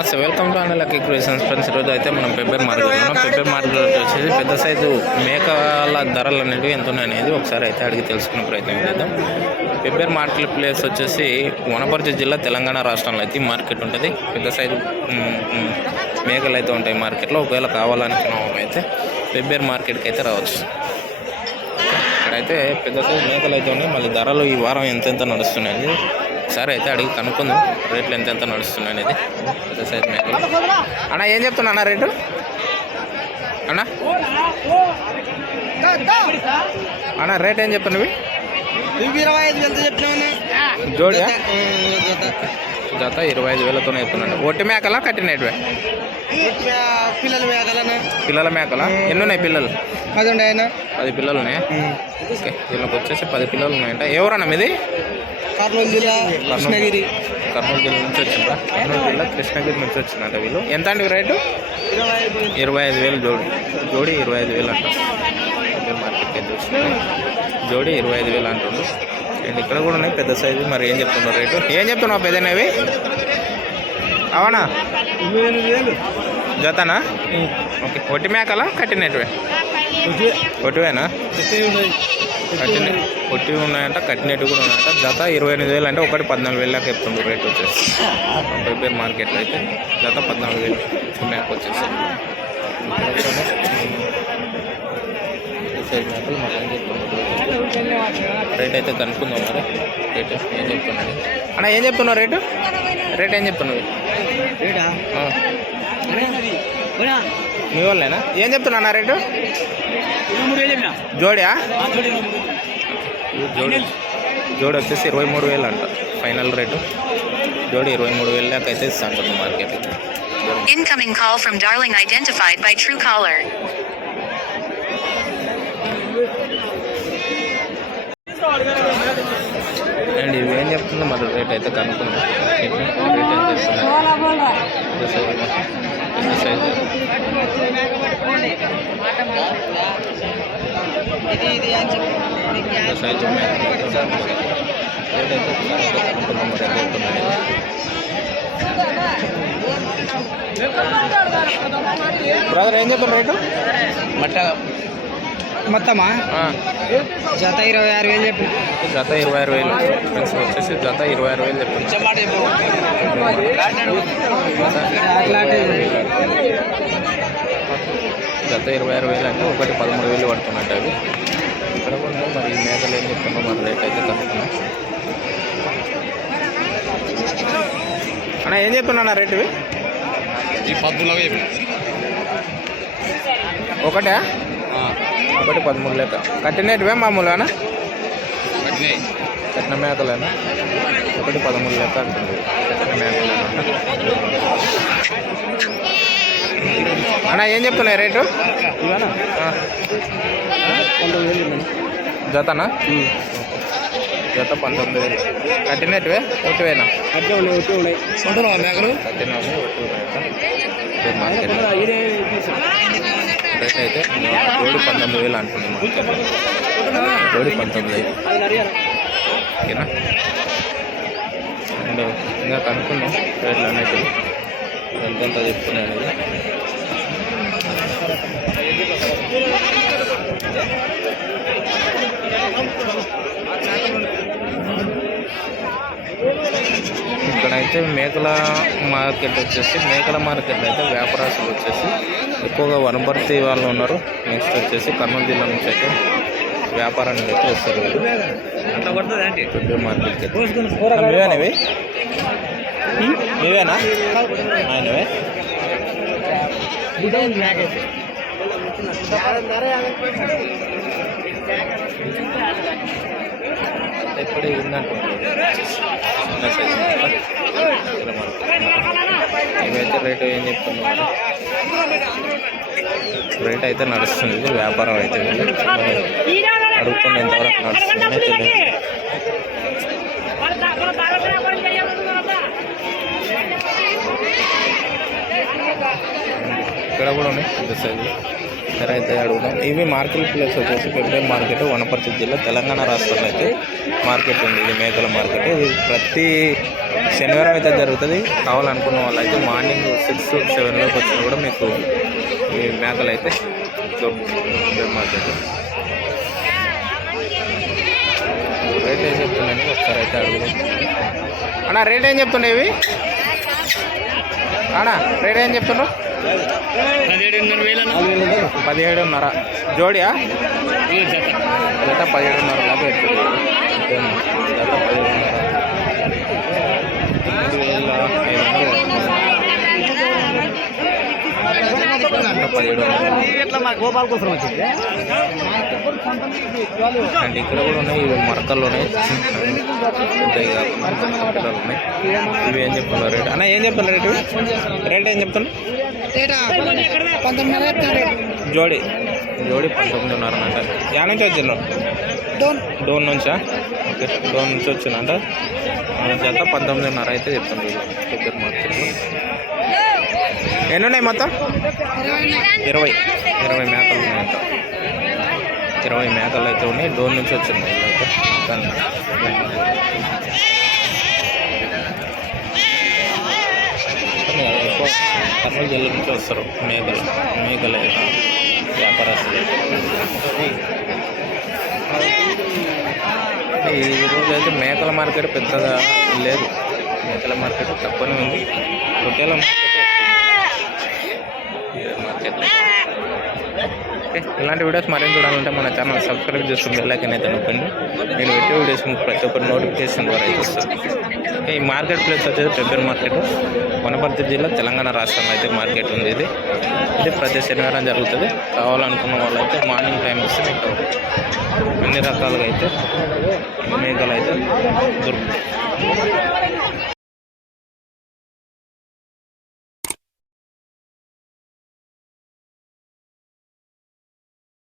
నమస్తే welcome to అనలకి creations friends ఈరోజు అయితే మనం పెప్పర్ మార్కెట్ ఉన్నాం పెబ్బర్ మార్కెట్ వచ్చేసి పెద్ద సైజు మేకల ధరలు అనేవి ఎంత ఉన్నాయి అనేది ఒకసారి అయితే అడిగి తెలుసుకునే ప్రయత్నం చేద్దాం. పెబ్బర్ మార్కెట్ ప్లేస్ వచ్చేసి వనపర్తి జిల్లా తెలంగాణ రాష్ట్రంలో అయితే మార్కెట్ ఉంటుంది. పెద్ద సైజు మేకలు అయితే ఉంటాయి మార్కెట్లో ఒకవేళ కావాలనుకున్న అయితే పెబ్బేర్ మార్కెట్కి అయితే రావచ్చు. ఇక్కడైతే పెద్ద సైజు మేకలు అయితే ఉన్నాయి. మళ్ళీ ధరలు ఈ వారం ఎంతెంత నడుస్తున్నాయి ఒకసారి అయితే అడిగి కనుక్కుందాం. రేట్లు ఎంతెంత నడుస్తున్నాయి అనేది. పెద్ద సైజు మేకలు అన్న ఏం చెప్తున్నా అన్న రేటు? అన్న? అన్న రేట్ ఏం చెప్తున్నవి? ఇవి ఇరవై ఐదు వేలతో చెప్పినామన్నా జోడి జత. ఇరవై ఐదు వేలతోనే చెప్తున్నాడు. ఒట్టి మేకలా కట్టినట్టువే ఇట్లా పిల్లలు మేకలన్నా పిల్లల మేకలా? ఎన్ని ఉన్నాయి పిల్లలు? అది ఉండే ఆయన పది పిల్లలు ఉన్నాయి? ఓకే వీళ్ళకి వచ్చేసి పది పిల్లలు ఉన్నాయంట. ఎవరన్నా మీది? కర్నూలు జిల్లా కృష్ణగిరి. కర్నూలు జిల్లా నుంచి వచ్చిందా? కర్నూలు జిల్లా కృష్ణగిరి నుంచి వచ్చిందంట వీళ్ళు. ఎంత అండి రేటు? ఇరవై ఐదు వేలు జోడి. జోడి ఇరవై ఐదు వేలు అంట పెద్ద మార్కెట్కి అయితే వచ్చింది. జోడి ఇరవై ఐదు వేలు అంటుండ్రు. అండ్ ఇక్కడ కూడా ఉన్నాయి పెద్ద సైజు. మరి ఏం చెప్తున్నారు రేటు? ఏం చెప్తున్నావు పెద్దనేవి అవునా? ఇరవై ఎనిమిది వేలు. జతనా ఓకే. ఒట్టి మేకలా? కట్టినట్టువే? ఒట్టివేనా? కట్టిన ఒట్టి ఉన్నాయంట కట్టినట్టు కూడా ఉన్నాయంట. జత ఇరవై ఎనిమిది వేలు అంటే ఒకటి పద్నాలుగు వేలు దాకా చెప్తుండ్రు రేట్ వచ్చేసి. పేపర్ మార్కెట్లో అయితే జత పద్నాలుగు వేలు మేక వచ్చేసి. చెప్తున్నారు. రేట్ అయితే కనుక్కుందాం మరి. రేట్ ఏం చెప్తున్నాడు అన్న ఏం చెప్తున్నావు రేటు? రేట్ ఏం చెప్తున్నావు. మీ వాళ్ళేనా ఏం చెప్తున్నా అన్న రేటు? జోడి జోడి వచ్చేసి ఇరవై మూడు వేలు అంట ఫైనల్ రేటు జోడి ఇరవై మూడు వేలు దాకా అయితే ఇస్తాను మార్కెట్లో Incoming call from Darling identified by Truecaller. And ఇవి ఏం చెప్తుందో మరి రేట్ అయితే కనుక్కుందాం రేట్ ఎంత ఇస్తున్నారు పెద్ద సైజు పెద్ద సైజు ఇది ఇది అని చెప్పి బ్రదర్ ఏం చెప్పండి రేటు? మట్ట మొత్తమా? జత ఇరవై ఆరు వేలు చెప్పిన జత ఇరవై ఆరు వేలు. ఫ్రెండ్స్ వచ్చేసి జత ఇరవై ఆరు వేలు చెప్తున్నారు జత ఇరవై ఆరు వేలు అంటే ఒకటి పదమూడు వేలు పడుతున్నట్టు అవి. ఇక్కడ కూడా. మరి ఈ మేకలు ఏం చెప్తున్నాం మరి రేట్ అయితే కనుక్కున్నాం అన్న ఏం చెప్తున్నా రేట్ ఇవి? ఒకటే? ఒకటి పదమూడు లెక్క. కట్టినట్టువే మామూలుగానా కట్టిన మేకలేనా? ఒకటి పదమూడు లెక్క అంటుంది. కట్టిన అన్న ఏం చెప్తున్నాయి రేటు? జతనా? జత పంతొమ్మిది వేలు. కట్టినట్టువే? ఒకటివేనా అట్టే ఒకటి ఉన్నాయి రేట్ అయితే జోడి పంతొమ్మిది వేలు అంటుంది మార్కెట్ జోడి పంతొమ్మిది వేలు. ఓకేనా? అండ్ ఇంకా కనుక్కున్నాం రేట్లు అనేటివి. ఎంతెంత చెప్తున్నాయి అనేది. ఇక్కడైతే మేకల మార్కెట్ వచ్చేసి మేకల మార్కెట్ అయితే వ్యాపారస్తులు వచ్చేసి ఎక్కువగా వనపర్తి వాళ్ళు ఉన్నారు. నెక్స్ట్ వచ్చేసి కర్నూలు జిల్లా నుంచి అయితే వ్యాపారానికి అయితే వస్తారు. వీళ్ళు. మార్కెట్కి అయితే. మీవేనా ఆయనవే ఎప్పుడు ఉందంటే ఇవైతే రేటు ఏం చెప్తున్నారు? రేట్ అయితే నడుస్తుంది వ్యాపారం అయితే. ఇది. అడుగుతుంది ఎంతవరకు నడుస్తుంది తెలియదు. ఇక్కడ కూడా ఉన్నాయి పెద్ద సైజు. సరే అయితే అడుగుదాం ఇవి మార్కెట్ ప్లేస్ వచ్చేసి పెద్ద మార్కెట్ వనపర్తి జిల్లా తెలంగాణ రాష్ట్రంలో అయితే మార్కెట్ ఉంది. ఇది మేకల మార్కెట్. ఇది ప్రతి శనివారం అయితే జరుగుతుంది. కావాలనుకున్న వాళ్ళు అయితే మార్నింగ్ సిక్స్ సెవెన్లోకి వచ్చినా కూడా మీకు ఈ మేకలు అయితే మార్కెట్ రేట్ ఏం చెప్తుండండి ఒకసారి అయితే అడుగుదాం. అన్నా రేట్ ఏం చెప్తుండే ఇవి? అన్నా రేట్ ఏం చెప్తుండ్రు పదిహేడున్నర. వేలు పదిహేడున్నర జోడియా? జత పదిహేడున్నర దాకా జత పదిహేడున్నర ఐదు కోసం వచ్చింది అండ్ ఇక్కడ కూడా ఉన్నాయి ఇవి మరకల్లో ఉన్నాయి పెద్దవి ఉన్నాయి ఇవి ఏం చెప్తున్నారు రేట్? అన్న ఏం చెప్తున్నారు రేటు? రేట్ ఏం చెప్తున్నారు? జోడి. జోడి పంతొమ్మిదిన్నర అంట యా నుంచి వచ్చిండ్రు? డోన్. నుంచా? ఓకే డోన్ నుంచి వచ్చిందంట. జత పంతొమ్మిదిన్నర అయితే చెప్తుంది పెద్ద మార్కెట్లో ఎన్ని ఉన్నాయి మొత్తం? ఇరవై. ఇరవై మేకలు ఉన్నాయంట. ఇరవై మేకలు అయితే ఉన్నాయి. డోన్ నుంచి వచ్చింది దాన్ని. కర్నూలు జిల్లా వస్తారు మేకలు మేకలే వ్యాపారస్తులు. ఈ రోజు అయితే మేకల మార్కెట్ పెద్దగా లేదు. మేకల మార్కెట్ తక్కువనే ఉంది. రొట్టెల మార్కెట్ మార్కెట్లో ఓకే. ఇలాంటి వీడియోస్ మరేం చూడాలంటే మన ఛానల్ సబ్స్క్రైబ్ చేసుకుని బెల్లైకన్ అయితే నొక్కండి. నేను పెట్టే వీడియోస్ మీకు ప్రతి ఒక్కరు నోటిఫికేషన్ ద్వారా ఇస్తాను ఈ మార్కెట్ ప్లేస్ వచ్చేసి పెబ్బేరు మార్కెట్. వనపర్తి జిల్లా తెలంగాణ రాష్ట్రంలో అయితే మార్కెట్ ఉంది ఇది. ఇది ప్రతి శనివారం జరుగుతుంది. కావాలనుకున్న వాళ్ళైతే మార్నింగ్ టైం వస్తే మీకు అన్ని రకాలుగా అయితే మేకలు అయితే దొరుకుతాయి.